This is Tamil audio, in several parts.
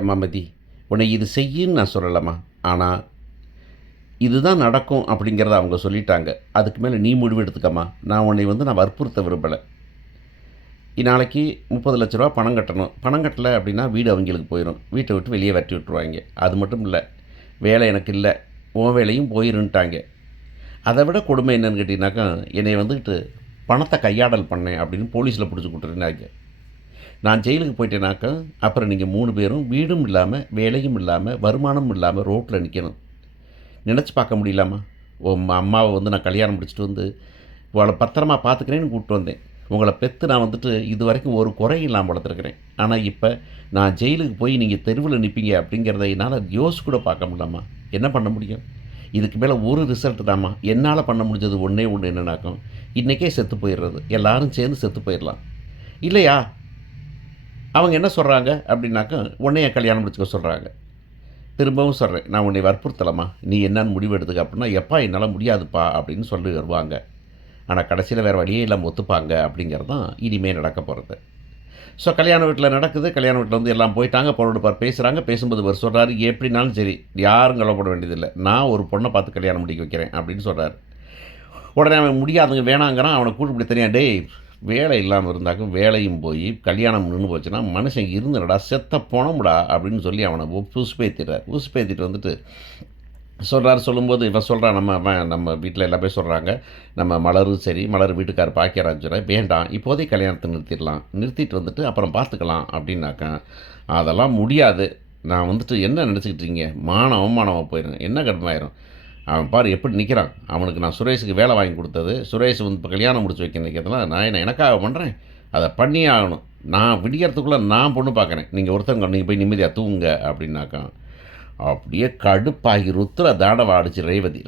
ஏம்மா மதி, உன்னை இது செய்யின்னு நான் சொல்லலம்மா. ஆனால் இதுதான் நடக்கும் அப்படிங்கிறத அவங்க சொல்லிட்டாங்க. அதுக்கு மேலே நீ முடிவு எடுத்துக்கம்மா. நான் உன்னை நான் வற்புறுத்த விரும்பலை. நாளைக்கு 30 லட்ச ரூபா பணம் கட்டணும். பணம் கட்டலை அப்படின்னா வீடு அவங்களுக்கு போயிடும். வீட்டை விட்டு வெளியே விரட்டி விட்டுருவாங்க. அது மட்டும் இல்லை, வேலை எனக்கு இல்லை, உன் வேலையும் போயிருன்ட்டாங்க. அதை விட கொடுமை என்னன்னு கேட்டிங்கனாக்கா, என்னை பணத்தை கையாடல் பண்ணேன் அப்படின்னு போலீஸில் பிடிச்சி கொடுத்துருந்தாங்க. நான் ஜெயிலுக்கு போயிட்டேனாக்கா, அப்புறம் நீங்கள் 3 பேரும் வீடும் இல்லாமல், வேலையும் இல்லாமல், வருமானமும் இல்லாமல் ரோட்டில் நிற்கணும். நினச்சி பார்க்க முடியலாமா? உன் அம்மாவை நான் கல்யாணம் முடிச்சுட்டு உங்களை பத்திரமா பார்த்துக்கிறேன்னு கூப்பிட்டு வந்தேன். உங்களை பெற்று நான் இது வரைக்கும் ஒரு குறை இல்லாமல் வளர்த்துருக்கிறேன். ஆனால் இப்போ நான் ஜெயிலுக்கு போய் நீங்கள் தெருவில் நிற்பீங்க அப்படிங்கிறத என்னால் யோசிச்சு கூட பார்க்க முடியலாமா? என்ன பண்ண முடியும்? இதுக்கு மேலே ஒரு ரிசல்ட் தாம்மா. என்னால் பண்ண முடிஞ்சது ஒன்றே ஒன்று என்னன்னாக்கும், இன்றைக்கே செத்து போயிடுறது. எல்லோரும் சேர்ந்து செத்து போயிடலாம். இல்லையா? அவங்க என்ன சொல்கிறாங்க அப்படின்னாக்கா, உன்னைய கல்யாணம் முடிச்சுக்க சொல்கிறாங்க. திரும்பவும் சொல்கிறேன், நான் உன்னை வற்புறுத்தலாமா, நீ என்னன்னு முடிவு எடுத்துக்க அப்படின்னா, எப்பா என்னால் முடியாதுப்பா அப்படின்னு சொல்லி வருவாங்க. ஆனால் கடைசியில் வேறு வழியே இல்லாமல் ஒத்துப்பாங்க. அப்படிங்கிறது தான் இனிமேல் நடக்க போகிறது. ஸோ கல்யாண வீட்டில் நடக்குது. கல்யாண வீட்டில் எல்லாம் போயிட்டாங்க. பொண்ணோட பார் பேசுகிறாங்க. பேசும்போது அவர் சொல்கிறாரு, எப்படினாலும் சரி யாரும் கவலைப்பட வேண்டியதில்லை, நான் ஒரு பொண்ணை பார்த்து கல்யாணம் முடிக்க வைக்கிறேன் அப்படின்னு சொல்கிறாரு. உடனே அவன் முடியாதுங்க வேணாங்கிறான். அவனை கூட்டு தனியாக, டேய் வேலை இல்லாமல் இருந்தாக்கும் வேலையும் போய் கல்யாணம் நின்று போச்சுன்னா மனுஷன் இருந்துடா செத்த போனோம்டா அப்படின்னு சொல்லி அவனை உசுப்பேற்றிடுறார். உசுப்பேற்றிட்டு சொல்கிறார். சொல்லும்போது இவன் சொல்கிறான், நம்ம வீட்டில் எல்லாமே சொல்கிறாங்க, நம்ம மலரும் சரி, மலர் வீட்டுக்கார் பாக்கியராஜ் சொல்கிறேன், வேண்டாம் இப்போதைக்கு கல்யாணத்தை நிறுத்திடலாம், நிறுத்திட்டு அப்புறம் பார்த்துக்கலாம் அப்படின்னாக்கா, அதெல்லாம் முடியாது. நான் என்ன நினச்சிக்கிட்டு இருக்கீங்க, அவமானமாக போயிடுங்க, என்ன கடுமையாயிரும். அவன் பாரு எப்படி நிற்கிறான். அவனுக்கு நான் சுரேஷுக்கு வேலை வாங்கி கொடுத்தது, சுரேஷ் இப்போ கல்யாணம் முடிச்சு வைக்க நிற்கிறதுலாம் நான் எனக்காக பண்ணுறேன், அதை பண்ணியே ஆகணும். நான் விடியறதுக்குள்ளே நான் பொண்ணு பார்க்குறேன், நீங்கள் ஒருத்தங்க நீங்கள் போய் நிம்மதியாக தூங்குங்க அப்படின்னாக்கா, அப்படியே கடுப்பாகி ருத்ர தாண்டவ அடிச்சு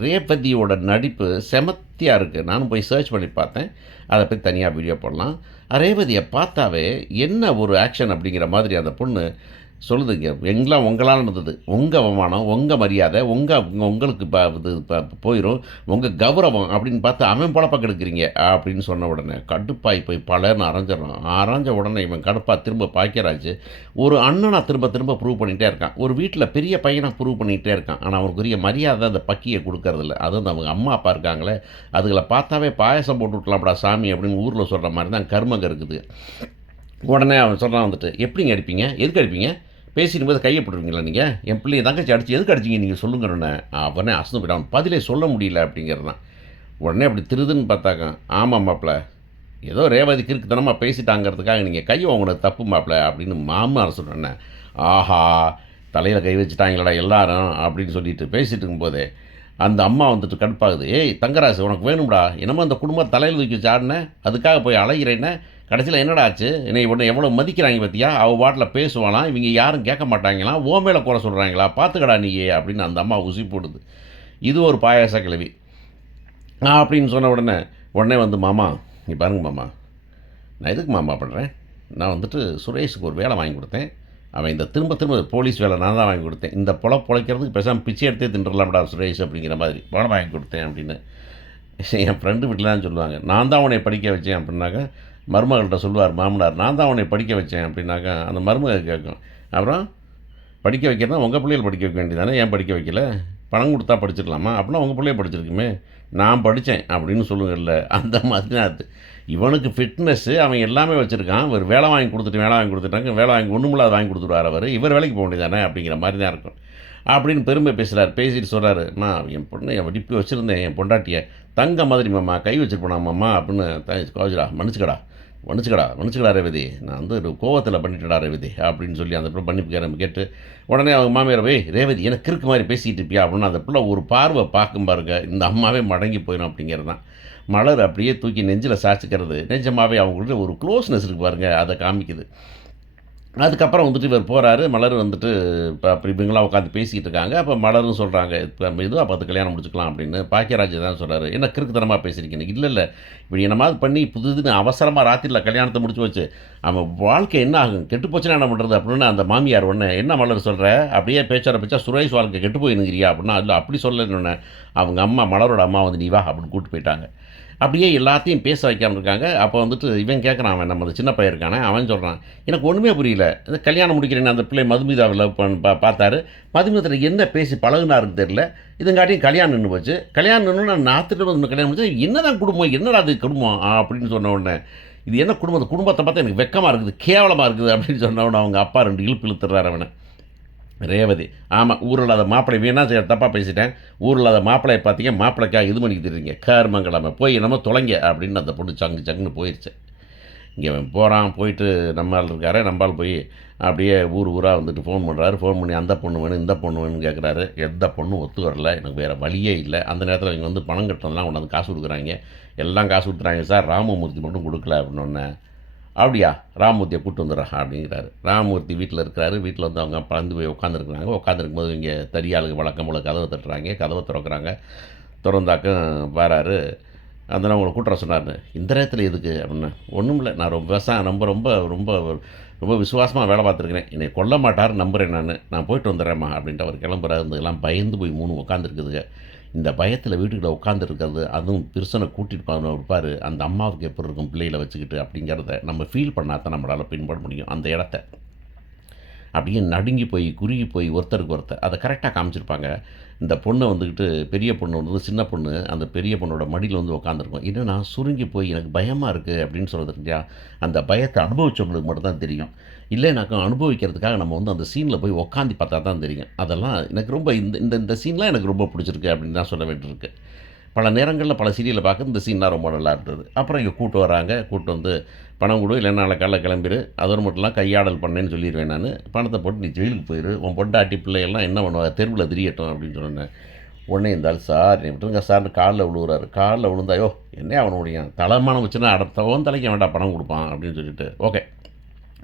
ரேவதியோட நடிப்பு செமத்தியாக இருக்குது. நானும் போய் சர்ச் பண்ணி பார்த்தேன். அதை பற்றி தனியாக வீடியோ போடலாம். ரேவதியை பார்த்தாவே என்ன ஒரு ஆக்ஷன் அப்படிங்கிற மாதிரி அந்த பொண்ணு சொல்லுதுங்க. எங்கெல்லாம் உங்களால் இருந்தது, உங்கள் அவமானம், உங்கள் மரியாதை, உங்களுக்கு இது போயிடும், உங்கள் கௌரவம் அப்படின்னு பார்த்து அவன் பொழப்ப கெடுக்கிறீங்க அப்படின்னு சொன்ன உடனே கடுப்பாய் போய் பலர்னு அரைஞ்ச உடனே இவன் கடுப்பாக திரும்ப பாக்கியராஜ் ஒரு அண்ணனாக திரும்ப ப்ரூவ் பண்ணிகிட்டே இருக்கான். ஒரு வீட்டில் பெரிய பையனாக ப்ரூவ் பண்ணிகிட்டே இருக்கான். ஆனால் அவனுக்குரிய மரியாதை அந்த பக்கியை கொடுக்கறதில்ல. அதுவும் அவங்க அம்மா அப்பா இருக்காங்களே, அதுகளை பார்த்தாவே பாயசம் போட்டு விட்டலாம்டா சாமி அப்படின்னு ஊரில் சொல்கிற மாதிரி தான் கர்மங்க இருக்குது. உடனே அவன் சொல்கிறான், எப்படிங்க அடிப்பீங்க, எதுக்கு அடிப்பீங்க, பேசிடும் போது கையை போட்டுருவீங்களா நீங்கள், என் பிள்ளையை தங்கச்சி அடிச்சு எதுக்கு அடிச்சிங்க நீங்கள் சொல்லுங்கன்னு. அவனே அசந்து போய்ட்டு அவன் பதிலே சொல்ல முடியல அப்படிங்கிறதான். உடனே அப்படி திருதுன்னு பார்த்தாக்க, ஆமாம் மாப்பிள்ள, ஏதோ ரேவதி கிறுக்குத்தனமாக பேசிட்டாங்கிறதுக்காக நீங்கள் கையை வாங்கினது தப்பு மாப்பிள்ள அப்படின்னு மாமனார் சொல்கிறேன். ஆஹா தலையில் கை வச்சுட்டாங்களடா எல்லாரும் அப்படின்னு சொல்லிட்டு பேசிகிட்டு இருக்கும்போதே அந்த அம்மா கடுப்பாகுது. ஏய் தங்கராசு, உனக்கு வேணும்டா, என்னமோ அந்த குடும்பம் தலையில் தூக்கி சாடினேன், அதுக்காக போய் அலைகிறேன்னு, கடைசியில் என்னடா ஆச்சு, என்னை உடனே எவ்வளோ மதிக்கிறாங்க பார்த்தியா, அவள் பாட்டில் பேசுவாளாம், இவங்க யாரும் கேட்க மாட்டாங்களாம், ஓ மேலே குறை சொல்கிறாங்களா, பார்த்துக்கடா நீயே அப்படின்னு அந்த அம்மா உசி போடுது. இது ஒரு பாயாச கிளவி அப்படின்னு சொன்ன உடனே மாமா நீ பாருங்க மாமா, நான் எதுக்கு மாமா பண்ணுறேன், நான் சுரேஷுக்கு ஒரு வேலை வாங்கி கொடுத்தேன், அவன் இந்த திரும்ப போலீஸ் வேலை நான் தான் வாங்கி கொடுத்தேன், இந்த பொழைக்கிறதுக்கு பேசாமல் பிச்சை எடுத்தே தின்றுலாம்டா சுரேஷ் அப்படிங்கிற மாதிரி பணம் வாங்கி கொடுத்தேன் அப்படின்னு என் ஃப்ரெண்டு வீட்டில் தான் சொல்லுவாங்க. நான் தான் உன்னை படிக்க வச்சேன் அப்படின்னாக்கா மருமகள்கிட்ட சொல்லுவார் மாமனார், நான் தான் உன்னை படிக்க வச்சேன் அப்படின்னாக்கா அந்த மருமகள் கேட்கும், அப்புறம் படிக்க வைக்கிறதா உங்கள் பிள்ளைகள் படிக்க வைக்க வேண்டியதானே, ஏன் படிக்க வைக்கல, பணம் கொடுத்தா படிச்சிருக்கலாமா, அப்படின்னா உங்கள் பிள்ளைய படிச்சிருக்குமே, நான் படித்தேன் அப்படின்னு சொல்லுங்கள்ல, அந்த மாதிரி தான் அது. இவனுக்கு ஃபிட்னஸ்ஸு அவன் எல்லாமே வச்சுருக்கான். ஒரு வேலை வாங்கி கொடுத்துட்டாங்க, வேலை வாங்கி ஒன்றுமில்லாத வாங்கி கொடுத்துருவார் அவர், இவர் வேலைக்கு போக வேண்டியதானே அப்படிங்கிற மாதிரி தான் இருக்கும் அப்படின்னு பெருமை பேசுகிறார். பேசிட்டு சொல்கிறாரு, என் பொண்ணு என் வடிப்பு வச்சுருந்தேன், என் பொண்டாட்டியை தங்க மாதிரி மாமா கை வச்சுருப்போனாம்மா அப்படின்னு கோஜரா மன்னிச்சுக்கடா ரேவதி, நான் ஒரு கோவத்தில் பண்ணிட்டடா ரேவதி அப்படின்னு சொல்லி அந்த பிள்ளை பண்ணி கேட்டு உடனே அவங்க மாமியார் போய், ரேவதி எனக்கு கிறுக்கு மாதிரி பேசிகிட்டு இருப்பியா அப்படின்னு அந்த பிள்ளை ஒரு பார்வை பார்க்கும் பாருங்க, இந்த அம்மாவே மடங்கி போயிடும் அப்படிங்கிறது தான். மலர் அப்படியே தூக்கி நெஞ்சில் சாய்ச்சிக்கிறது நிஜமாகவே அவங்கள்ட்ட ஒரு க்ளோஸ்னஸ் இருக்குது பாருங்கள், அதை காமிக்குது. அதுக்கப்புறம் இவர் போகிறாரு. மலர் இப்போ அப்படி இவங்களாம் உட்காந்து பேசிகிட்டு இருக்காங்க. அப்போ மலரும் சொல்கிறாங்க, இப்போ இதுவாக பார்த்து கல்யாணம் முடிச்சுக்கலாம் அப்படின்னு. பாக்கியராஜ் தான் சொல்கிறாரு, என்ன கிறுக்குத்தனமாக பேசியிருக்கீங்க, இல்லை இப்படி என்னமாவது பண்ணி புதுதுன்னு அவசரமாக ராத்திரியில் கல்யாணத்தை முடிச்சு வச்சு அவன் வாழ்க்கை என்ன ஆகும், கெட்டு போச்சுன்னா என்ன பண்ணுறது அப்படின்னு அந்த மாமியார் ஒன்று, என்ன மலர் சொல்கிற, அப்படியே பேச்சா சுரேஷ் வாழ்க்கை கெட்டு போயினுங்கிறியா அப்படின்னா, இல்லை அப்படி சொல்லணுன்னு அவங்க அம்மா மலரோட அம்மா நீ வா அப்படின்னு கூப்பிட்டு போயிட்டாங்க. அப்படியே எல்லாத்தையும் பேச வைக்காம இருக்காங்க. அப்போ வந்துட்டு இவன் கேட்குறான், அவன் நம்ம அந்த சின்ன பையன் இருக்கானே, அவன் சொல்கிறான், எனக்கு ஒன்றுமே புரியல. இந்த கல்யாணம் முடிக்கிறேன்னு அந்த பிள்ளை மதுமிதாவை லவ் பார்த்தாரு. மதுமிதாவில் என்ன பேசி பழகுனாருன்னு தெரியல. இதுங்காட்டியும் கல்யாணம் நின்று போச்சு. கல்யாணம் நின்று நான் நாற்றுட்டு வந்து கல்யாணம் முடிச்சு, என்னதான் குடும்பம், என்னடா அது குடும்பம் அப்படின்னு சொன்ன உடனே, இது என்ன குடும்பம், இந்த குடும்பத்தை பார்த்தா எனக்கு வெக்கமாக இருக்குது, கேவலமாக இருக்குது அப்படின்னு சொன்ன உடனே அவங்க அப்பா 2 இழுப்பு இழுத்துறாரு அவனை. ரேவதி, ஆமாம், ஊரில் இல்லாத மாப்பிள்ளை வீணா தப்பாக பேசிட்டேன். ஊரில் இல்லாத மாப்பிள்ளையை பார்த்தீங்க, மாப்பிள்ளைக்காக இது பண்ணிக்கிட்டு இருக்கீங்க, கருமங்களாமல் போய் நம்ம தொலைங்க அப்படின்னு அந்த பொண்ணு சங்குன்னு போயிடுச்சு. இங்கே அவன் போகிறான், போயிட்டு நம்மால் இருக்காரு, நம்மால் போய் அப்படியே ஊராக வந்துட்டு ஃபோன் பண்ணுறாரு. ஃபோன் பண்ணி அந்த பொண்ணு வேணும், இந்த பொண்ணு வேணும்னு கேட்குறாரு. எந்த பொண்ணும் ஒத்து வரல, எனக்கு வேறு வழியே இல்லை. அந்த நேரத்தில் இவங்க வந்து பணம் கட்டுறதுலாம் கொண்டாந்து காசு கொடுக்குறாங்க, எல்லாம் காசு கொடுத்துறாங்க சார், ராமமூர்த்தி மட்டும் கொடுக்கல அப்படின்னோடனே, அப்படியா ராமமூர்த்தியை கூப்பிட்டு வந்துடுறா அப்படிங்கிறாரு. ராமமூர்த்தி வீட்டில் இருக்கிறாரு. வீட்டில் வந்து அவங்க பறந்து போய் உட்காந்துருக்குறாங்க. உட்காந்துருக்கும்போது இங்கே தடியாளுக்கு வழக்கம் போல் கதவை தட்டுறாங்க. கதவை திறக்கிறாங்க. திறந்தாக்கும் வராரு. அதனால் உங்களை கூட்டுற சொன்னார். இந்த நேரத்தில் எதுக்கு அப்படின்னா, ஒன்றும் இல்லை, நான் ரொம்ப ரொம்ப ரொம்ப ரொம்ப ரொம்ப விசுவாசமாக வேலை பார்த்துருக்கிறேன், என்னை கொல்ல மாட்டார் நம்புகிறேன், நான் போயிட்டு வந்துடுறேம்மா அப்படின்ட்டு அவர் கிளம்புறாரு. இருந்ததெல்லாம் பயந்து போய் 3 உட்காந்துருக்குதுங்க. இந்த பயத்தில் வீட்டுக்கிட்ட உட்காந்துருக்கிறது, அதுவும் பெருசனை கூட்டிகிட்டு இருப்பார், அந்த அம்மாவுக்கு எப்படி இருக்கும் பிள்ளைகளை வச்சுக்கிட்டு அப்படிங்கிறத நம்ம ஃபீல் பண்ணால் தான் நம்மளால் பின்பற்ற முடியும். அந்த இடத்த அப்படியே நடுங்கி போய் குறுகி போய் ஒருத்தருக்கு ஒருத்தர் அதை கரெக்டாக காமிச்சிருப்பாங்க. இந்த பொண்ணை வந்துக்கிட்டு, பெரிய பொண்ணு வந்து சின்ன பொண்ணு அந்த பெரிய பொண்ணோட மடியில் வந்து உட்காந்துருக்கும். என்னன்னா சுருங்கி போய் எனக்கு பயமாக இருக்குது அப்படின்னு சொல்கிறது இல்லையா, அந்த பயத்தை அனுபவிச்சவங்களுக்கு மட்டும் தான் தெரியும். இல்லைனாக்கா அனுபவிக்கிறதுக்காக நம்ம வந்து அந்த சீனில் போய் உட்காந்து பார்த்தா தான் தெரியும். அதெல்லாம் எனக்கு ரொம்ப இந்த இந்த இந்த சீன்லாம் எனக்கு ரொம்ப பிடிச்சிருக்கு அப்படின்னு தான் சொல்ல வேண்டியிருக்கு. பல நேரங்களில் பல சீரியலை பார்க்க இந்த சீன்லாம் ரொம்ப நல்லா இருந்தது. அப்புறம் இங்கே கூட்டு வராங்க. கூட்டு வந்து பணம் கொடு, இல்லைன்னா நாளை காலைல கிளம்பிடு, அதோடு மட்டும்லாம் கையாடல் பண்ணேன்னு சொல்லிடுவேன் நான். பணத்தை போட்டு நீ ஜெயிலுக்கு போயிரு, உன் பொண்டாட்டி பிள்ளைகள்லாம் என்ன பண்ணுவா, தெருவில் திரியட்டும் அப்படின்னு சொன்னேன். உடனே இருந்தாலும் சார் நீ விட்டுருங்க சார்னு காலில் விழுவுறாரு. காலில் விழுந்தாயோ என்ன அவனை முடியும், தலைமானம் வச்சுன்னா அடுத்தவன் தலைக்க வேண்டாம் பணம் கொடுப்பான் அப்படின்னு சொல்லிட்டு, ஓகே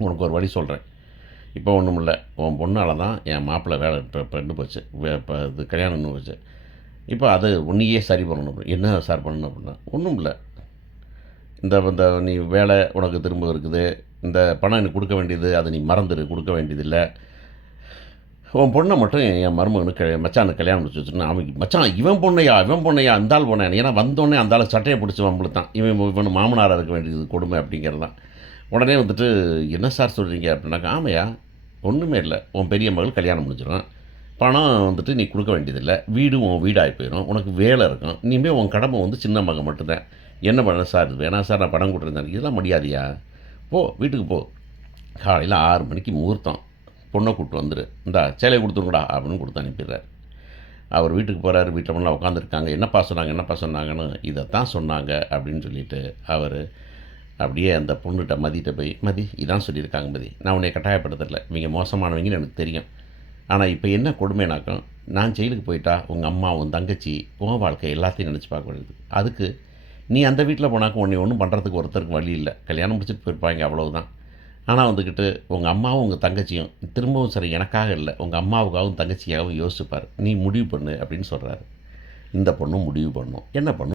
உனக்கு ஒரு வழி சொல்கிறேன். இப்போ ஒன்றும் இல்லை, உன் பொண்ணால் தான் என் மாப்பிள்ளை வேலை இப்போ நின்று போச்சு, இப்போ இது கல்யாணம் நின்று போச்சு. இப்போ அது உன்னையே சரி பண்ணணும். என்ன சார் பண்ணணும் அப்படின்னா, ஒன்றும் இல்லை, இந்த இந்த நீ வேலை உனக்கு திரும்ப இருக்குது, இந்த பணம் எனக்கு கொடுக்க வேண்டியது அதை நீ மறந்துடு, கொடுக்க வேண்டியதில்லை. உன் பொண்ணை மட்டும் என் மருமகனுக்கு மச்சானுக்கு கல்யாணம் முடிச்சு வச்சுருந்தேன். அவன் மச்சான் இவன் பொண்ணையா இருந்தால் போனேன். ஏன்னா வந்தோடனே அந்த ஆள் சட்டையை பிடிச்சி வம்பளுத்தான், இவன் மாமனாராக இருக்க வேண்டியது கொடுமை அப்படிங்கிறது தான். உடனே வந்துட்டு என்ன சார் சொல்கிறீங்க அப்படின்னாக்கா, ஆமையா ஒன்றுமே இல்லை, உன் பெரிய மகள் கல்யாணம் முடிஞ்சிடும், பணம் வந்துட்டு நீ கொடுக்க வேண்டியதில்லை, வீடு உன் வீடாகி போயிடும், உனக்கு வேலை இருக்கும், இனிமேல் உன் கடமை வந்து சின்ன மகன் மட்டும்தான். என்ன பண்ண சார், இது வேணாம் சார், நான் பணம் கொடுத்துருந்தேன், இதெல்லாம் முடியாதியா, போ வீட்டுக்கு போ, காலையில் 6 மணிக்கு முகூர்த்தம், பொண்ணை கூப்பிட்டு வந்துடு, இந்தா சேலையை கொடுத்துருங்கடா அப்படின்னு கொடுத்து அனுப்பிடுறாரு. அவர் வீட்டுக்கு போகிறாரு. வீட்டில் முன்னாடி உட்காந்துருக்காங்க. என்னப்பா சொன்னாங்கன்னு, இதைத்தான் சொன்னாங்க அப்படின்னு சொல்லிட்டு அவர் அப்படியே அந்த பொண்ணுகிட்ட மதிகிட்ட போய், மதி இதான் சொல்லியிருக்காங்க மதி, நான் உன்னை கட்டாயப்படுத்தலை, இவங்க மோசமானவங்கன்னு எனக்கு தெரியும், ஆனால் இப்போ என்ன கொடுமைனாக்கும், நான் ஜெயிலுக்கு போயிட்டா உங்கள் அம்மா உன் தங்கச்சி உன் வாழ்க்கை எல்லாத்தையும் நினச்சி பார்க்க வேண்டியது, அதுக்கு நீ அந்த வீட்டில் போனாக்க உன்னை ஒன்றும் பண்ணுறதுக்கு ஒருத்தருக்கு வழி இல்லை, கல்யாணம் முடிச்சுட்டு போயிருப்பாங்க அவ்வளவுதான். ஆனால் வந்துக்கிட்டு உங்கள் அம்மாவும் உங்கள் தங்கச்சியும் திரும்பவும் சரி எனக்காக இல்லை, உங்கள் அம்மாவுக்காகவும் தங்கச்சியாகவும் யோசிச்சுப்பார், நீ முடிவு பண்ணு அப்படின்னு சொல்கிறாரு. இந்த பொண்ணும் முடிவு பண்ணும். என்ன பண்ணும்?